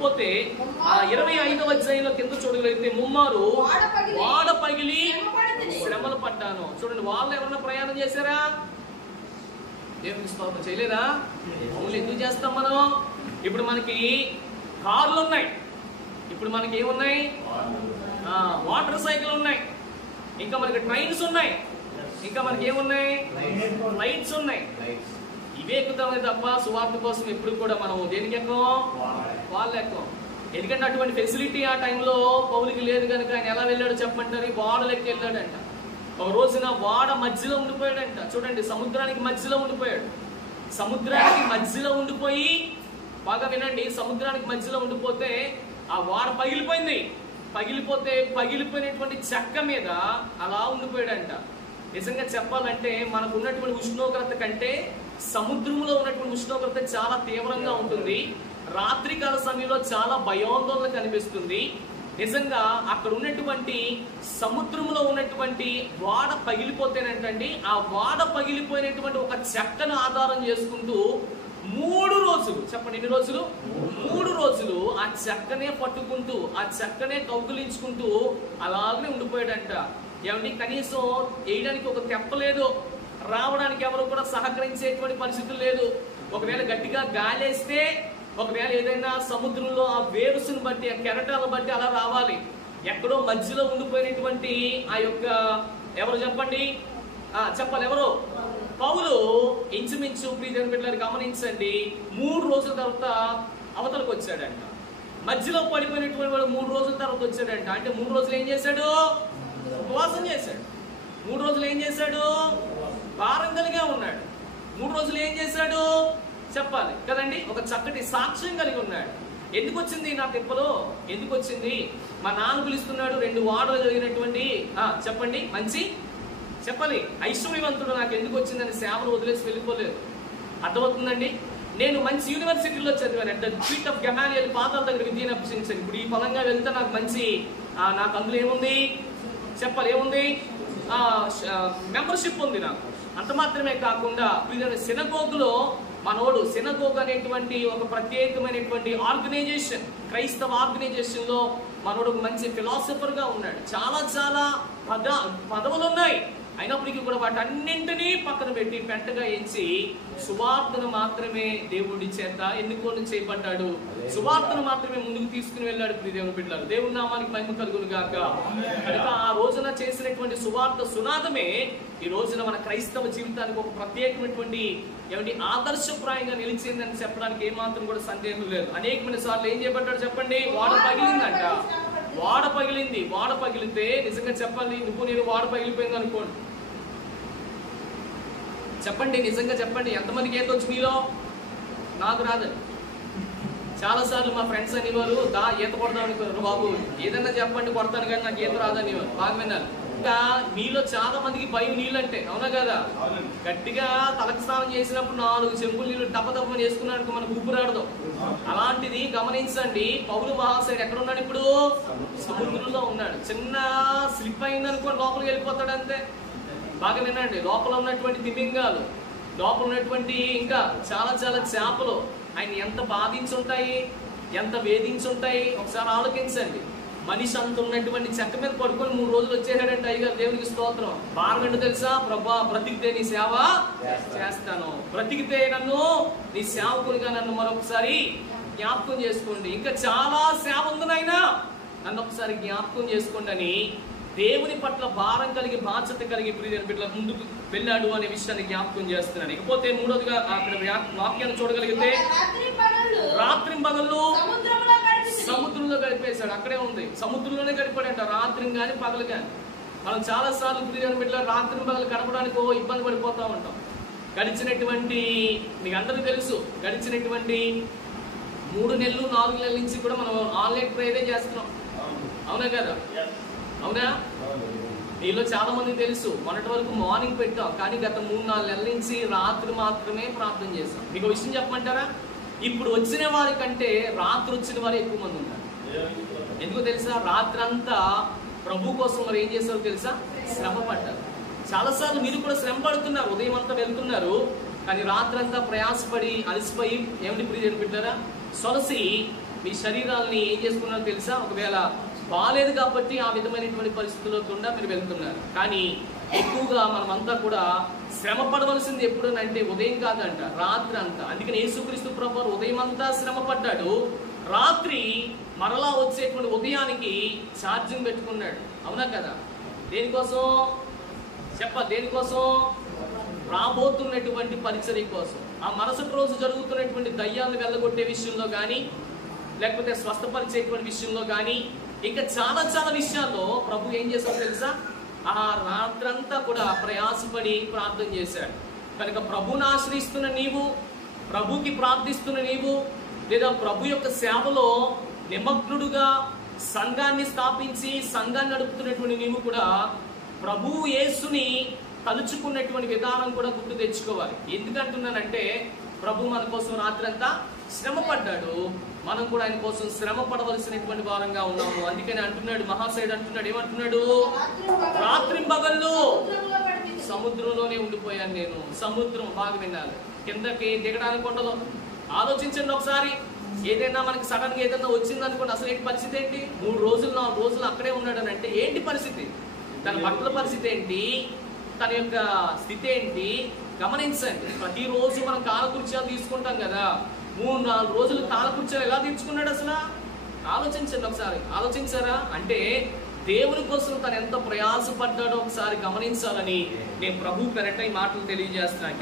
ఇకపోతే ఆ 25వ అధ్యాయంలో కింద చూడగలిగితే ముమ్మారు వాడ పగిలి శ్రమలు పడ్డాను. చూడండి, వాళ్ళు ఎవరన్నా ప్రయాణం చేశారా? దేవునికి స్తోత్రం. చేయలేదా? అవును. ఎందుకు చేస్తాం మనం? ఇప్పుడు మనకి కార్లు ఉన్నాయి, ఇప్పుడు మనకి ఏమున్నాయి? వాటర్ సైకిల్ ఉన్నాయి, ఇంకా మనకి ట్రైన్స్ ఉన్నాయి, ఇంకా మనకి ఏమున్నాయి? ఫ్లైట్స్ ఉన్నాయి. ఇవే ఎక్కుతామే తప్ప సువార్త కోసం ఎప్పుడు కూడా మనం దేనికి ఎక్కం? వాళ్ళు ఎక్కం. ఎందుకంటే అటువంటి ఫెసిలిటీ ఆ టైంలో పౌలుకి లేదు కనుక ఆయన ఎలా వెళ్ళాడు చెప్పమంటారు? వాడలెక్కి వెళ్ళాడంట. ఒక రోజున వాడ మధ్యలో ఉండిపోయాడంట. చూడండి, సముద్రానికి మధ్యలో ఉండిపోయాడు. సముద్రానికి మధ్యలో ఉండిపోయి, బాగా వినండి, సముద్రానికి మధ్యలో ఉండిపోతే ఆ వాడ పగిలిపోయింది. పగిలిపోతే పగిలిపోయినటువంటి చెక్క మీద అలా ఉండిపోయాడంట. నిజంగా చెప్పాలంటే మనకు ఉన్నటువంటి ఉష్ణోగ్రత కంటే సముద్రంలో ఉన్నటువంటి ఉష్ణోగ్రత చాలా తీవ్రంగా ఉంటుంది. రాత్రికాల సమయంలో చాలా భయాందోళన కనిపిస్తుంది. నిజంగా అక్కడ ఉన్నటువంటి సముద్రంలో ఉన్నటువంటి వాడ పగిలిపోతేనంటండి, ఆ వాడ పగిలిపోయినటువంటి ఒక చెక్కను ఆధారం చేసుకుంటూ 3 రోజులు, చెప్పండి ఎన్ని రోజులు? 3 రోజులు ఆ చెక్కనే పట్టుకుంటూ, ఆ చెక్కనే కౌగులించుకుంటూ అలాగనే ఉండిపోయాడంట. ఏమండి, కనీసం వేయడానికి ఒక తెప్పలేదు, రావడానికి ఎవరు కూడా సహకరించేటువంటి పరిస్థితులు లేదు. ఒకవేళ గట్టిగా గాలేస్తే, ఒకవేళ ఏదైనా సముద్రంలో ఆ వేవ్స్ని బట్టి, ఆ కెరటాలను బట్టి అలా రావాలి. ఎక్కడో మధ్యలో ఉండిపోయినటువంటి ఆ యొక్క ఎవరు చెప్పండి? చెప్పాలి ఎవరు? పౌలు ఇంచుమించు ప్రియమైన బిడ్డలారు గమనించండి, 3 రోజుల తర్వాత అవతలకు వచ్చాడంట. మధ్యలో పడిపోయినటువంటి వాడు 3 రోజుల తర్వాత వచ్చాడంట. అంటే 3 రోజులు ఏం చేశాడు? ఉపవాసం చేశాడు. 3 రోజులు ఏం చేశాడు? భారం కలిగే ఉన్నాడు. 3 రోజులు ఏం చేశాడు చెప్పాలి కదండి? ఒక చక్కటి సాక్ష్యం కలిగి ఉన్నాడు. ఎందుకు వచ్చింది నా తిప్పలో? ఎందుకు వచ్చింది? మా నాన్న పిలుస్తున్నాడు. 2 వాడలు జరిగినటువంటి చెప్పండి మంచి చెప్పాలి ఐశ్వర్యవంతుడు నాకు ఎందుకు వచ్చిందని సేవను వదిలేసి వెళ్ళిపోలేదు. అర్థమవుతుందండి? నేను మంచి యూనివర్సిటీలో చదివాను. అట్ ద ఫీట్ ఆఫ్ గమాలియల్ పాదాల దగ్గర విద్యను అభ్యసించాను. ఇప్పుడు ఈ పరంగా వెళ్తే నాకు మంచి నాకు అందులో ఏముంది చెప్పాలి? ఏముంది? మెంబర్షిప్ ఉంది నాకు. అంత మాత్రమే కాకుండా సినగోగులో మనోడు, సినగోగ్ అనేటువంటి ఒక ప్రత్యేకమైనటువంటి ఆర్గనైజేషన్, క్రైస్తవ ఆర్గనైజేషన్ లో మనోడు మంచి ఫిలాసఫర్ గా ఉన్నాడు. చాలా చాలా పదవులు ఉన్నాయి. అయినప్పటికీ కూడా వాటన్నింటినీ పక్కన పెట్టి పెంటగా ఎంచి సువార్తను మాత్రమే దేవుడి చేత ఎన్నుకొని చేయబడ్డాడు. సువార్తను మాత్రమే ముందుకు తీసుకుని వెళ్ళాడు. దేవుని బిడ్డలారు, దేవుని నామానికి మహిమ కలుగును గాక. కనుక ఆ రోజున చేసినటువంటి సువార్త సునాదమే ఈ రోజున మన క్రైస్తవ జీవితానికి ఒక ప్రత్యేకమైనటువంటి ఏమంటే ఆదర్శప్రాయంగా నిలిచిందని చెప్పడానికి ఏమాత్రం కూడా సందేహం లేదు. అనేకమైన సార్లు ఏం చేయబడ్డాడు చెప్పండి? వాడ పగిలిందంట. వాడ పగిలింది. వాడ పగిలితే నిజంగా చెప్పండి, నువ్వు నేను వాడ పగిలిపోయింది అనుకోండి, చెప్పండి నిజంగా చెప్పండి, ఎంతమందికి ఈత వచ్చు మీలో? నాకు రాదండి. చాలా సార్లు మా ఫ్రెండ్స్ అనేవారు, ఈత కొడదాం అనుకున్నారు. బాబు ఏదన్నా చెప్పండి కొడతాను కానీ నాకు ఈత రాదనేవారు. బాగా విన్నారు. ఇంకా మీలో చాలా మందికి భయం నీళ్ళంటే, అవునా కదా? గట్టిగా తలకు స్నానం చేసినప్పుడు 4 చెంబులు నీళ్ళు టపటపని వేసుకున్నాడు, మనకు ఊపిరాడదు. అలాంటిది గమనించండి, పౌలు మహాశయుడు ఎక్కడ ఉన్నాడు ఇప్పుడు? సముద్రంలో ఉన్నాడు. చిన్న స్లిప్ అయిందనుకోండి లోపలికి వెళ్ళిపోతాడు అంతే. బాగా వినండి, లోపల ఉన్నటువంటి తిమింగాలు, లోపల ఉన్నటువంటి ఇంకా చాలా చాలా చేపలు ఆయన ఎంత బాధించుంటాయి, ఎంత వేధించుంటాయి ఒకసారి ఆలోచించండి. మనిషి అంత ఉన్నటువంటి చెక్క మీద పడుకొని 3 రోజులు వచ్చేసాడంటే అయ్యగారు దేవునికి స్తోత్రం. భారం ఏంటో తెలుసా? ప్రభా బ్రతికితే నీ సేవ చేస్తాను, బ్రతికితే నన్ను నీ సేవకునిగా నన్ను మరొకసారి జ్ఞాపకం చేసుకోండి, ఇంకా చాలా సేవ ఉంది నాయనా, నన్ను ఒకసారి జ్ఞాపకం చేసుకోండి అని దేవుని పట్ల భారం కలిగి బాధ్యత కలిగి ప్రియమైన బిడ్డల ముందుకు వెళ్ళాడు అనే విషయాన్ని జ్ఞాపకం చేస్తున్నాను. ఇకపోతే మూడోదిగా అక్కడ వాక్యాన్ని చూడగలిగితే రాత్రి పగళ్ళు సముద్రంలో గడిపేశాడు. అక్కడే ఉంది, సముద్రంలోనే గడిపాడంట రాత్రి కానీ పగలు కానీ. మనం చాలా సార్లు ప్రియమైన బిడ్డల రాత్రి పగలు గడపడానికి ఇబ్బంది పడిపోతూ ఉంటాం. గడిచినటువంటి మీకు అందరికీ తెలుసు, గడిచినటువంటి 3 నెలలు 4 నెలల నుంచి కూడా మనం ఆన్లైన్ ప్రేయరే చేస్తున్నాం, అవునా కదా? అవునా? మీలో చాలా మంది తెలుసు, మొన్నటి వరకు మార్నింగ్ పెట్టాం, కానీ గత 3-4 నెలల నుంచి రాత్రి మాత్రమే ప్రార్థన చేస్తాం. మీకు విషయం చెప్పమంటారా? ఇప్పుడు వచ్చిన వారి కంటే రాత్రి వచ్చిన వారు ఎక్కువ మంది ఉన్నారు. ఎందుకో తెలుసా? రాత్రి అంతా ప్రభు కోసం మరి ఏం చేస్తారో తెలుసా? శ్రమ పడ్డారు. చాలాసార్లు మీరు కూడా శ్రమ పడుతున్నారు, ఉదయం అంతా వెళ్తున్నారు, కానీ రాత్రి అంతా ప్రయాసపడి అలసిపోయి ఏమిటి ప్రియ బిడ్డారా సొలసి మీ శరీరాలని ఏం చేసుకున్నారో తెలుసా? ఒకవేళ బాలేదు కాబట్టి ఆ విధమైనటువంటి పరిస్థితుల్లో గుండా మీరు వెళ్తున్నారు. కానీ ఎక్కువగా మనమంతా కూడా శ్రమ పడవలసింది ఎప్పుడునంటే ఉదయం కాదంట, రాత్రి అంతా. అందుకని యేసుక్రీస్తు ప్రభువు ఉదయం అంతా శ్రమ పడ్డాడు, రాత్రి మరలా వచ్చేటువంటి ఉదయానికి ఛార్జింగ్ పెట్టుకున్నాడు. అవునా కదా? దేనికోసం దేనికోసం? రాబోతున్నటువంటి పరిచర్య కోసం. ఆ మరుసటి రోజు జరుగుతున్నటువంటి దయ్యాలను వెళ్ళగొట్టే విషయంలో కానీ, లేకపోతే స్వస్థపరిచేటువంటి విషయంలో కానీ, ఇంకా చాలా చాలా విషయాల్లో ప్రభు ఏం చేశాడో తెలుసా? ఆ రాత్రంతా కూడా ప్రయాసపడి ప్రార్థన చేశాడు. కనుక ప్రభుని ఆశ్రయిస్తున్న నీవు, ప్రభుకి ప్రార్థిస్తున్న నీవు, లేదా ప్రభు యొక్క సేవలో నిమగ్నుడుగా సంఘాన్ని స్థాపించి సంఘాన్ని నడుపుతున్నటువంటి నీవు కూడా ప్రభు యేసుని తలుచుకున్నటువంటి విధానం కూడా గుర్తు తెచ్చుకోవాలి. ఎందుకంటున్నానంటే ప్రభు మన కోసం రాత్రంతా శ్రమ పడ్డాడు, మనం కూడా ఆయన కోసం శ్రమ పడవలసినటువంటి వారంగా ఉన్నాము. అందుకని అంటున్నాడు, మహాశయుడు అంటున్నాడు, ఏమంటున్నాడు? రాత్రింబగళ్ళు సముద్రంలోనే ఉండిపోయాను నేను. సముద్రం బాగా వినాలి, కిందకి దిగడానికి ఉండదు. ఆలోచించండి ఒకసారి. ఏదైనా మనకి సడన్ గా ఏదైనా వచ్చింది అనుకోండి, అసలు ఏంటి పరిస్థితి ఏంటి? 3 రోజులు 4 రోజులు అక్కడే ఉన్నాడు అని అంటే ఏంటి పరిస్థితి? తన భక్తుల పరిస్థితి ఏంటి? తన యొక్క స్థితి ఏంటి? గమనించండి. ప్రతిరోజు మనం కాలకృత్యాలు తీసుకుంటాం కదా, 3-4 రోజులు కాలకృత్యాలు ఎలా తీర్చుకున్నాడు అసలు? ఆలోచించండి ఒకసారి. ఆలోచించారా? అంటే దేవుని కోసం తను ఎంత ప్రయాసపడ్డాడో ఒకసారి గమనించాలని నేను ప్రభు పెరట ఈ మాటలు తెలియజేస్తున్నాను.